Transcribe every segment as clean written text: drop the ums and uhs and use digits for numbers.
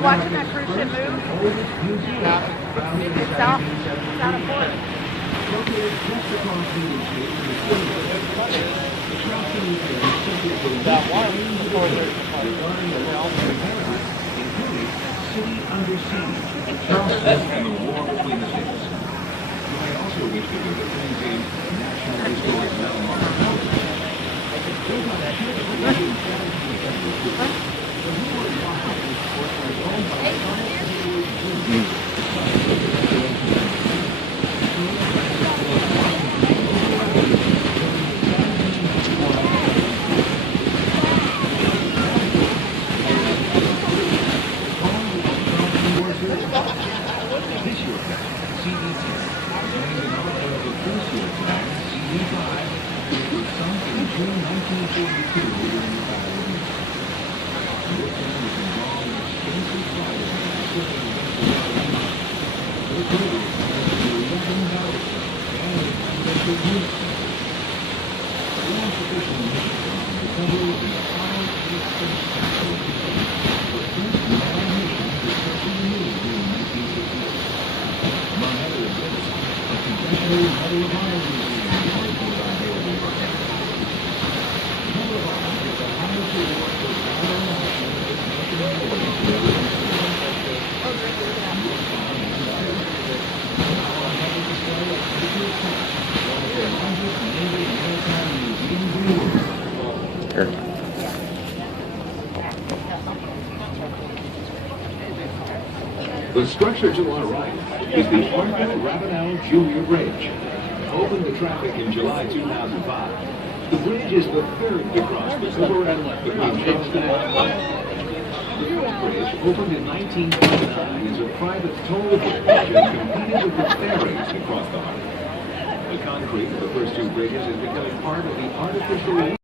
you watching that cruise ship move? It's out of port. That one, City Under Siege, Charleston, and the War Between the States. You may also wish to visit the museum's National Historic Landmark Building. Built on a ship in 1772, the Newark Lions was owned by The structure to our right is the Arthur Ravenel Jr. Bridge. Opened to traffic in July 2005. The bridge is the third to cross the Silver Inlet between Charleston and Atlanta. The first bridge, opened in 1929, is a private toll bridge and competed with the ferries to cross the harbor. The concrete of the first two bridges is becoming part of the artificial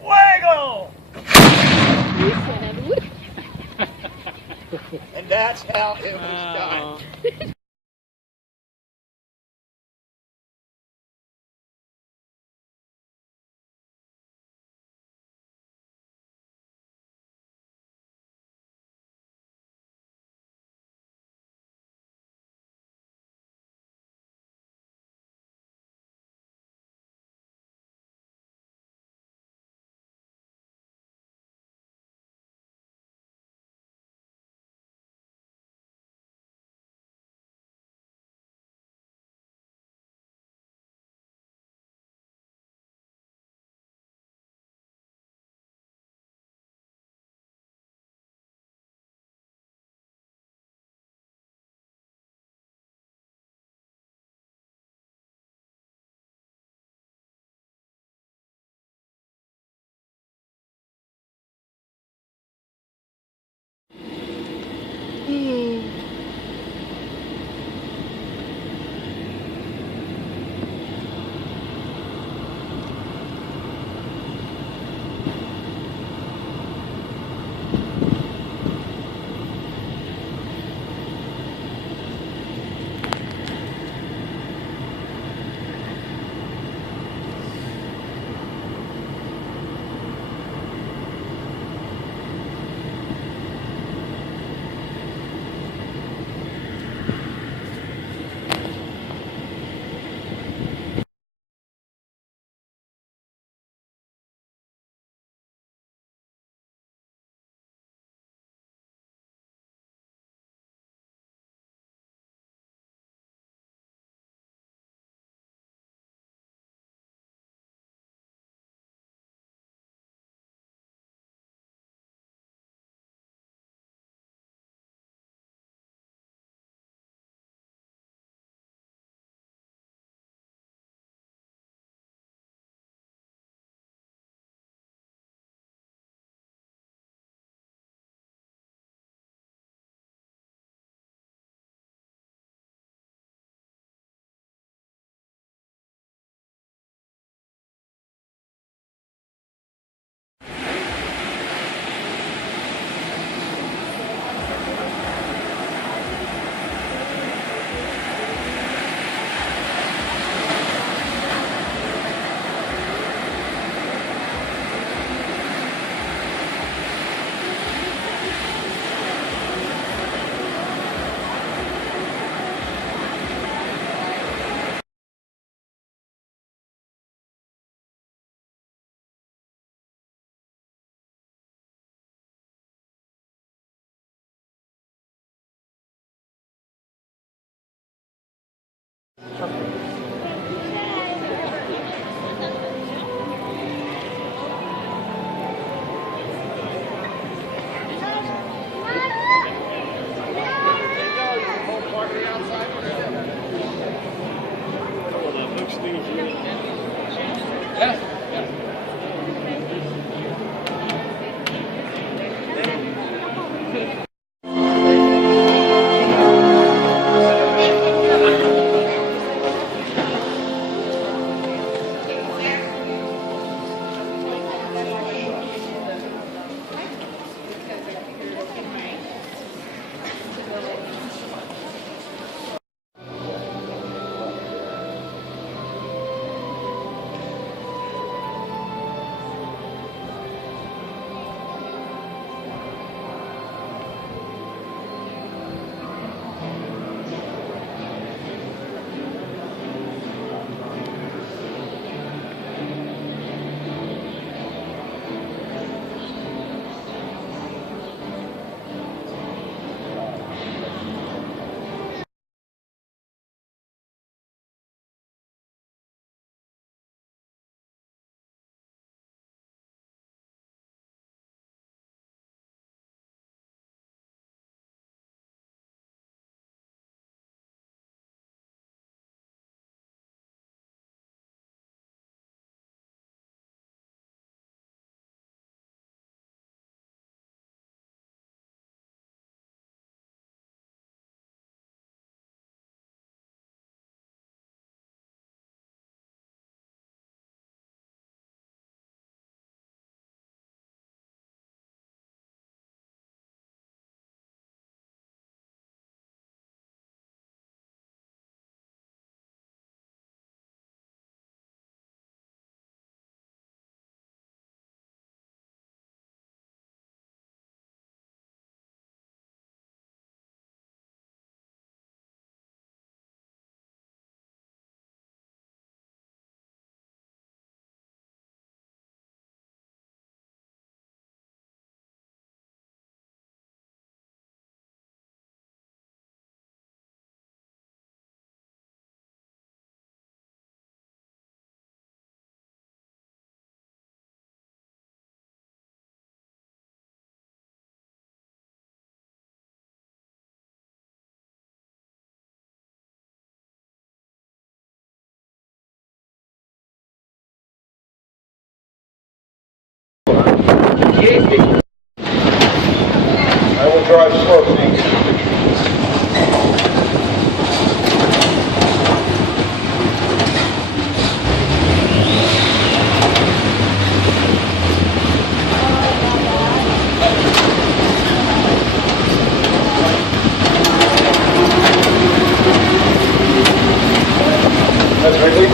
¡Fuego! That's how it was done.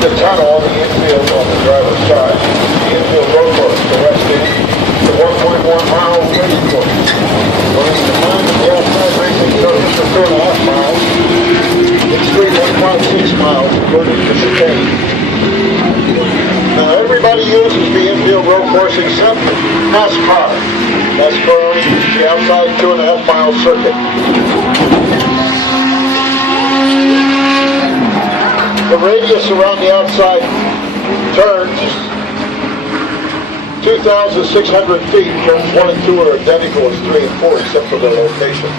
the tunnel on the infield on the driver's side. The infield road course, the west end, the 1.1 mile race course. Running the time of the outside racing surface for 2.5 miles. It's 3.56 miles according to chicane. Now everybody uses the infield road course except NASCAR. NASCAR only uses the outside 2.5 mile circuit. The radius around the outside turns 2,600 feet. Turns 1 and 2 are identical as 3 and 4 except for their location.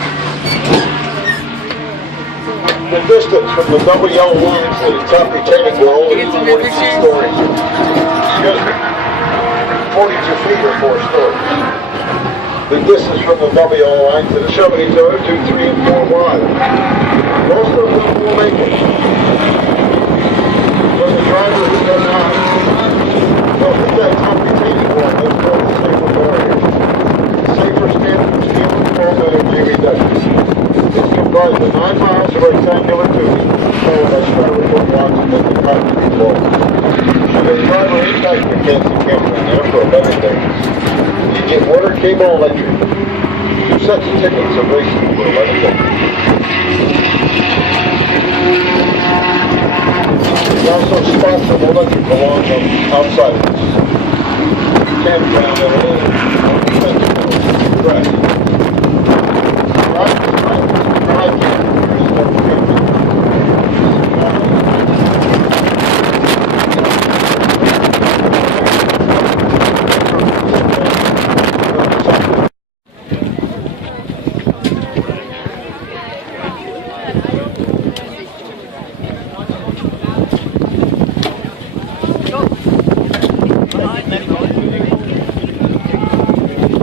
The distance from the double yellow lines to the top retaining wall is 42 stories. Excuse me. 42 feet or 4 stories. The distance from the double yellow line to the Chevrolet are 2, 3, and 4 wide. Most of them will make it. But the driver who does not will hit that top retaining wall. That's called the safer barrier. Safer standard for steel and foam energy reduction. It's comprised of 9 miles of rectangular tubing, followed by styrofoam blocks and then the concrete wall. Should a driver impact the cancer camera in there for a better day, you get water, cable, electric. 2 sets of tickets of racing for 11 days. There's also spots of electric along the outside of this campground that are in the grass.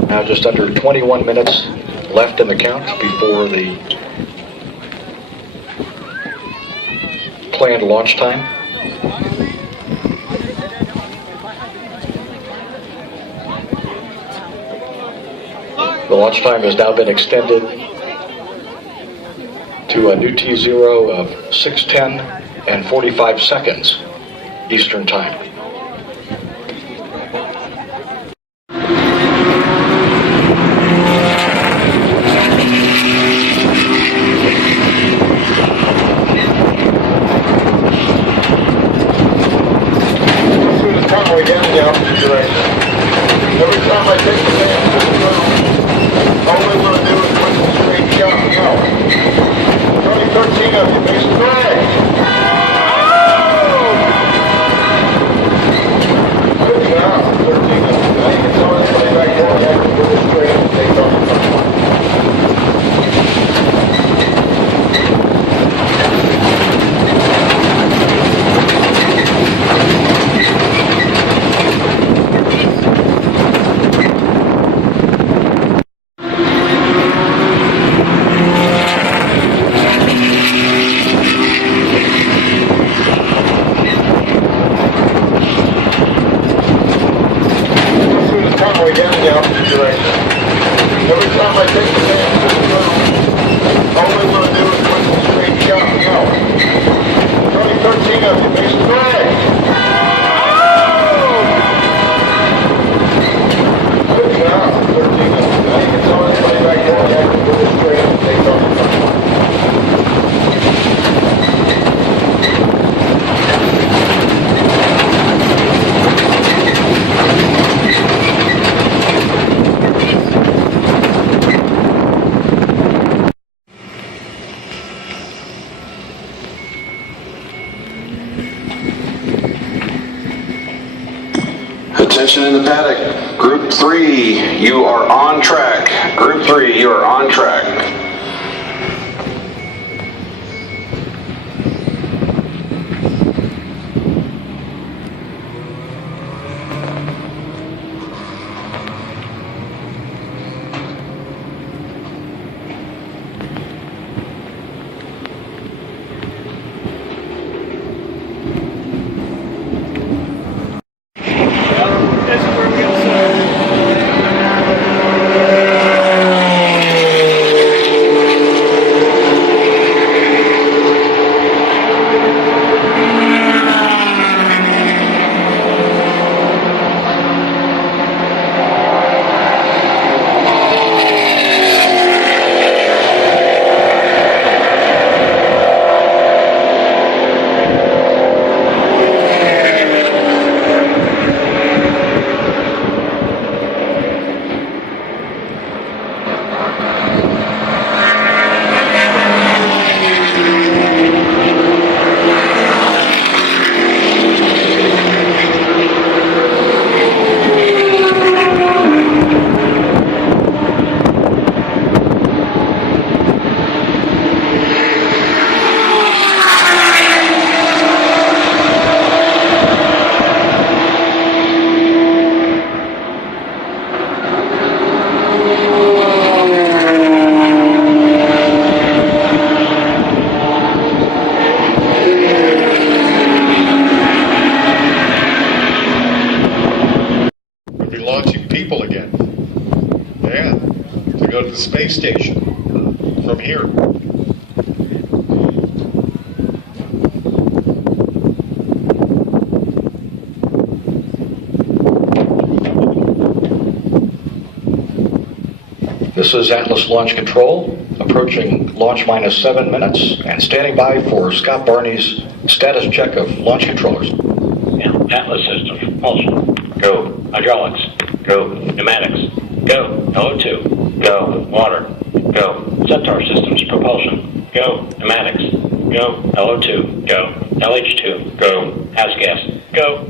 Now just under 21 minutes left in the count before the planned launch time. The launch time has now been extended to a new T0 of 6:10 and 45 seconds Eastern Time. Every time I take the man to the ground, all I want to do is put the straight shot. No. There's only 13 of you. Make some noise. Good job. 13 of you. Now you can tell everybody back there that I can put it straight and take off. Every time I take the man to the ground, all I want to do is put the straight shot. No. There's only 13 of you. Make some noise. Good job. 13 of you. Now you can tell everybody back there that I can put it straight and take off. Attention in the paddock. Group 3, you are on track. Group 3, you are on track. We'll be launching people again. Yeah, to go to the space station from here. This is Atlas Launch Control, approaching launch minus 7 minutes, and standing by for Scott Barney's status check of launch controllers. Yeah, Atlas systems, propulsion, go. Hydraulics, go. Pneumatics, go. LO2, go. Water, go. Centaur systems, propulsion, go. Pneumatics, go. LO2, go. LH2, go. ASGAS, go.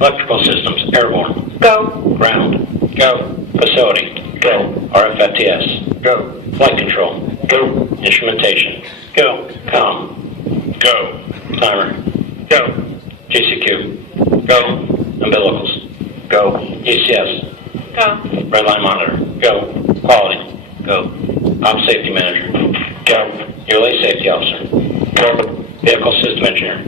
Electrical systems, airborne, go. Ground, go. Facility, go. RFFTS, go. Flight control, go. Instrumentation, go. Comm, go. Timer, go. GCQ, go. Umbilicals, go. ECS, go. Redline monitor, go. Quality, go. Op safety manager, go. Relay safety officer, go. Vehicle system engineer,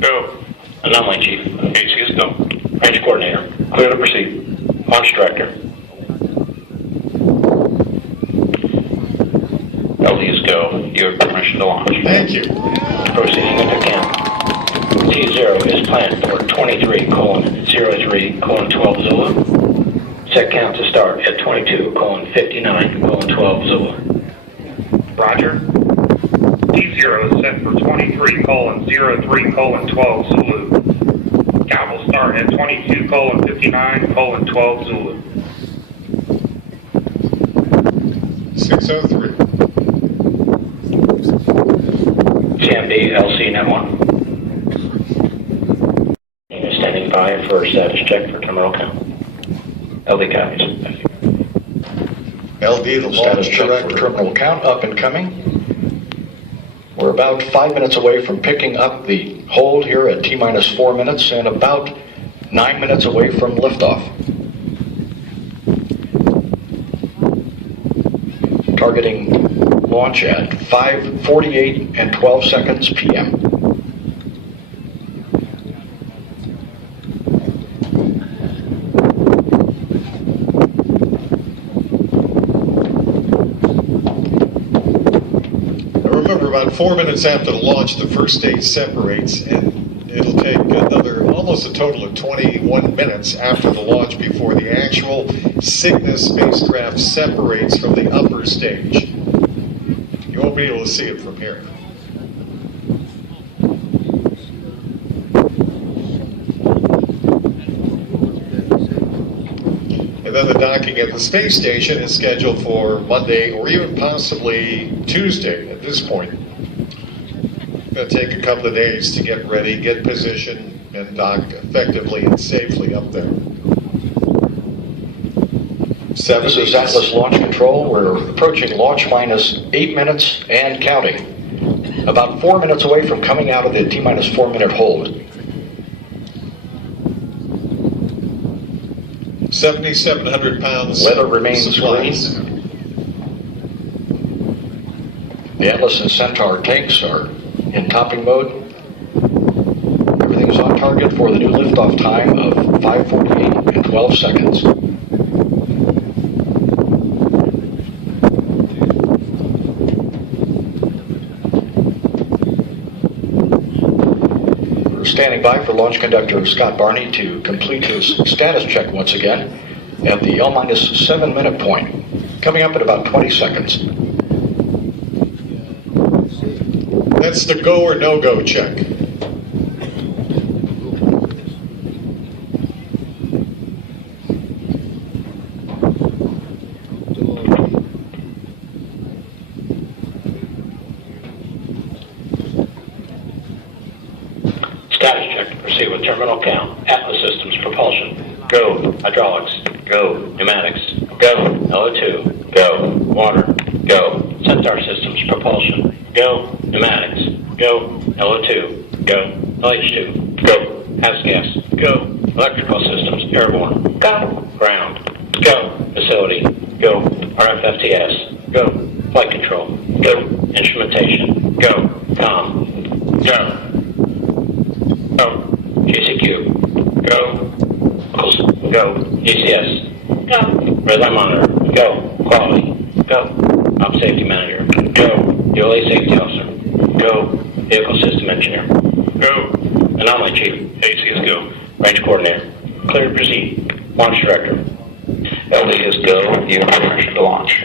go. Anomaly chief, ACS, go. Range coordinator, clear to proceed. Launch director, LDs go. You have permission to launch. Thank you. Proceeding into camp. T0 is planned for 23:03:12 Zulu. Set count to start at 22:59:12 Zulu. Roger. T0 is set for 23:03:12 Zulu. Count will start at 22:59:12 Zulu. 603. CMD LC Net 1. Standing by for status check for terminal count. LD copies. LD, the Status launch check for director. terminal count up and coming. We're about 5 minutes away from picking up the hold here at T-minus 4 minutes and about 9 minutes away from liftoff. Targeting launch at 5:48 and 12 seconds p.m. About 4 minutes after the launch, the first stage separates, and it'll take almost a total of 21 minutes after the launch before the actual Cygnus spacecraft separates from the upper stage. You won't be able to see it from here. And then the docking at the space station is scheduled for Monday or even possibly Tuesday at this point. It's going to take a couple of days to get ready, get positioned, and dock effectively and safely up there. This is Atlas Launch Control. We're approaching launch minus 8 minutes and counting. About 4 minutes away from coming out of the T-minus 4 minute hold. 7,700 pounds. Weather remains supplies. green. The Atlas and Centaur tanks are in topping mode. Everything is on target for the new liftoff time of 5:48 and 12 seconds. We're standing by for launch conductor Scott Barney to complete his status check once again at the L-minus 7 minute point, coming up in about 20 seconds. That's the go or no-go check. terminal count. Atlas Systems propulsion. Go. Hydraulics. Go. Pneumatics. Go. LO2. Go. Water. Go. Centaur Systems propulsion. Go. Pneumatics. Go. LO2. Go. LH2. Go. House gas. Go. Electrical systems. Airborne. Go. Ground. Go. Facility. Go. RFFTS. Go. Flight control. Go. Instrumentation. Go. Com. Go. Go. GCQ. Go. Go. GCS. Go. Red light monitor. Go. Quality. Go. Op safety manager. Go. ULA safety officer. Go. Vehicle system engineer. Go. Anomaly chief. ACS go. Range coordinator. Clear to proceed. Launch director. LD is go. You have permission to launch.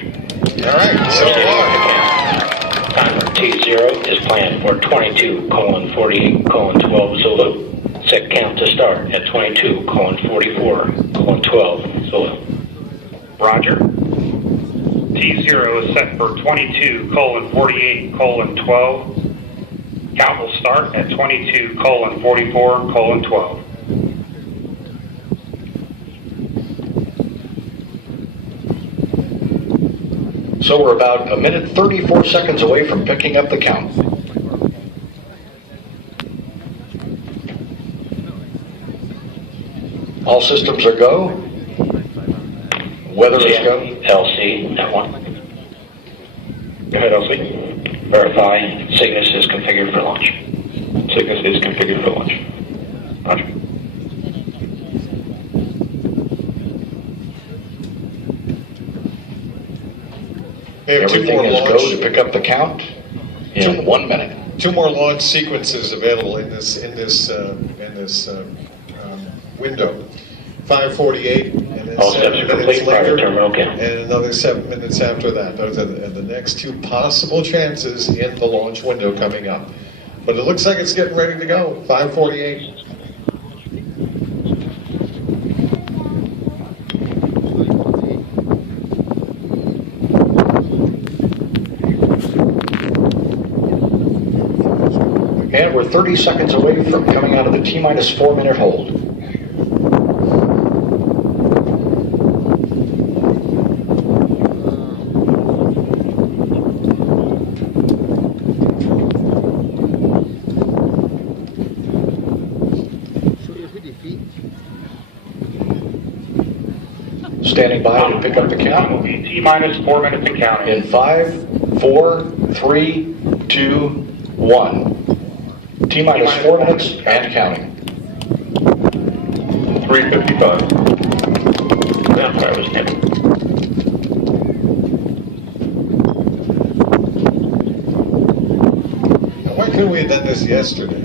All right, so Timer T0 is planned for 22:48:12 Zulu. Set count to start at 22:44:12 Zulu. Roger. T0 is set for 22:48:12. Count will start at 22:44:12. So we're about a minute 34 seconds away from picking up the count. All systems are go. Weather is go. LC, that one. Go ahead, LC. Verify Cygnus is configured for launch. Cygnus is configured for launch. Roger. Everything is go to pick up the count in 1 minute. 2 more launch sequences available in this window. 5:48, and then All 7 steps are minutes complete prior to later, terminal count. and another 7 minutes after that. Those are the next 2 possible chances in the launch window coming up. But it looks like it's getting ready to go. 5:48. And we're 30 seconds away from coming out of the T-minus 4 minute hold. Standing by to pick up the Will count be T-minus 4 minutes and counting. in 5, 4, 3, 2, 1. T-minus 4 minutes and counting. 3:55. Ground fire was never. Why couldn't we have done this yesterday?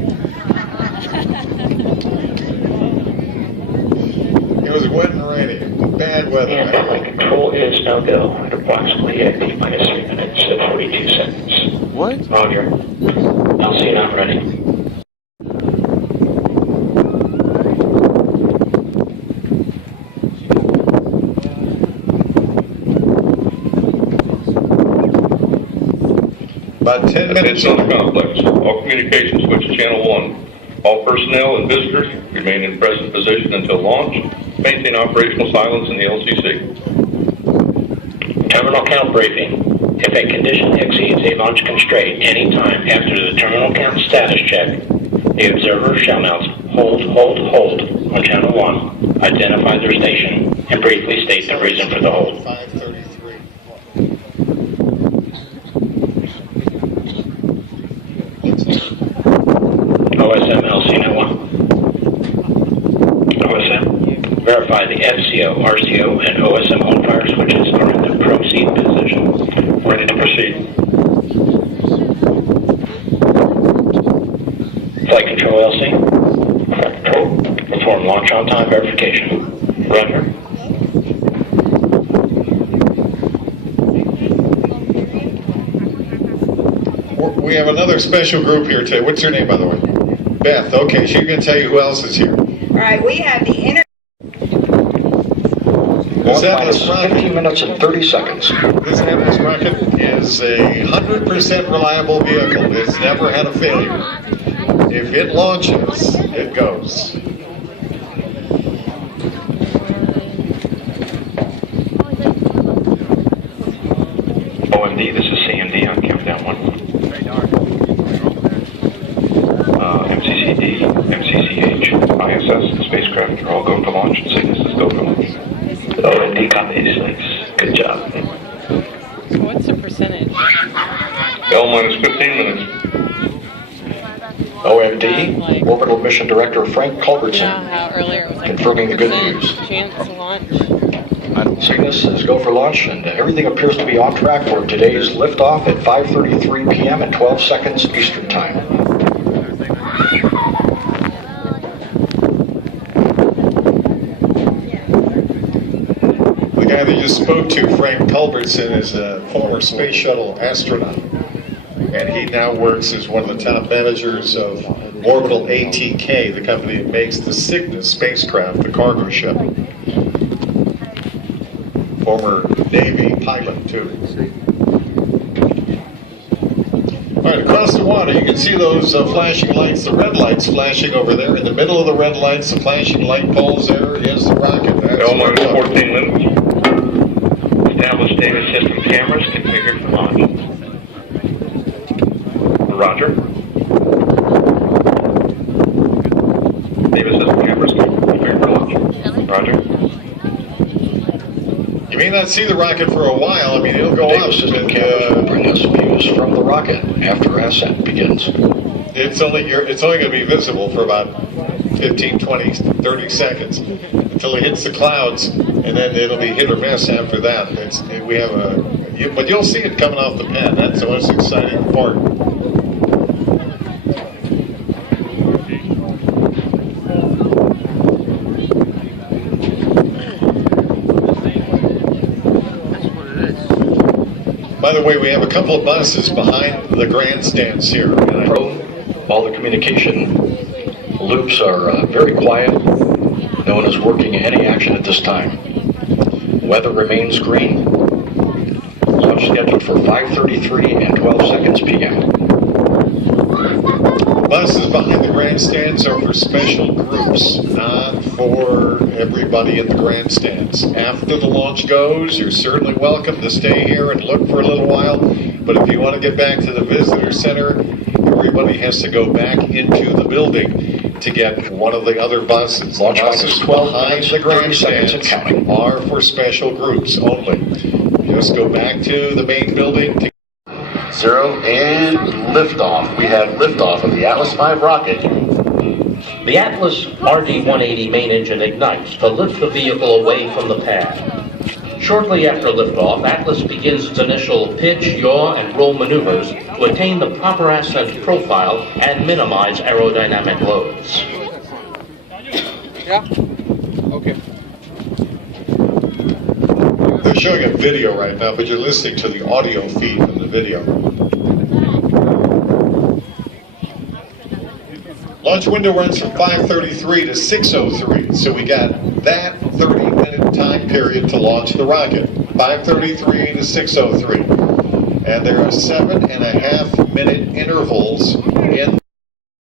It was wet and rainy, bad weather. And flight control is now go at approximately at T-minus 3 minutes and 42 seconds. What? Roger. LC not ready. About 10 minutes Attention on the complex. All communications switch to channel 1. All personnel and visitors remain in present position until launch. Maintain operational silence in the LCC. Terminal count briefing. If a condition exceeds a launch constraint any time after the terminal count status check, the observer shall announce hold on channel 1, identify their station, and briefly state the reason for the hold. 5:33. OSM LC now 1. OSM. Verify the FCO, RCO, and OSM hold fire switches are in the proceed position. Ready to proceed. Flight control LC. Flight control. Perform launch on time verification. Roger. We have another special group here today. What's your name, by the way? Beth. Okay, she's going to tell you who else is here. All right, we have the inter. This Minus Atlas rocket, 15 minutes and 30 seconds. this Atlas rocket is a 100% reliable vehicle. It's never had a failure. If it launches, it goes. OMD, this is CMD on countdown 1. MCCD, MCCH, ISS, the spacecraft are all go for launch. Cygnus is go for launch. OMD copies. Thanks. Good job. So what's the percentage? L minus 15 minutes. OMD, Orbital Mission Director Frank Culbertson, How earlier it was like confirming the good 10% news. chance to launch. Cygnus is go for launch, and everything appears to be on track for today's liftoff at 5:33 p.m. at 12 seconds Eastern Time. The guy that you spoke to, Frank Culbertson, is a former space shuttle astronaut, and he now works as one of the top managers of Orbital ATK, the company that makes the Cygnus spacecraft, the cargo ship. Former Navy pilot, too. All right, across the water, you can see those flashing lights, the red lights flashing over there. In the middle of the red lights, the flashing light poles, there is the rocket. That's L minus 14 minutes. Establish data system cameras configured for launch. Roger. Data system cameras configured for launch. Roger. You may not see the rocket for a while. I mean, it'll go Data up. system but, cameras will bring us views from the rocket after ascent begins. It's only going to be visible for about 15, 20, 30 seconds until it hits the clouds, and then it'll be hit or miss after that. But you'll see it coming off the pad. That's the most exciting part. By the way, we have a couple of buses behind the grandstands here. All the communication loops are very quiet. No one is working any action at this time. Weather remains green. Launch scheduled for 5:33 and 12 seconds p.m. Buses behind the grandstands are for special groups, not for everybody in the grandstands. After the launch goes, you're certainly welcome to stay here and look for a little while. But if you want to get back to the visitor center, everybody has to go back into the building to get one of the other buses. Launch time Buses is 12 behind minutes, the 30 seconds and grandstands counting. are for special groups only. Just go back to the main building to 0 and liftoff. We have liftoff of the Atlas V rocket. The Atlas RD-180 main engine ignites to lift the vehicle away from the pad. Shortly after liftoff, Atlas begins its initial pitch, yaw, and roll maneuvers to attain the proper ascent profile and minimize aerodynamic loads. Yeah. Okay. They're showing a video right now, but you're listening to the audio feed from the video. Launch window runs from 5:33 to 6:03, so we got that 30-minute time period to launch the rocket. 5:33 to 6:03. And there are 7.5-minute intervals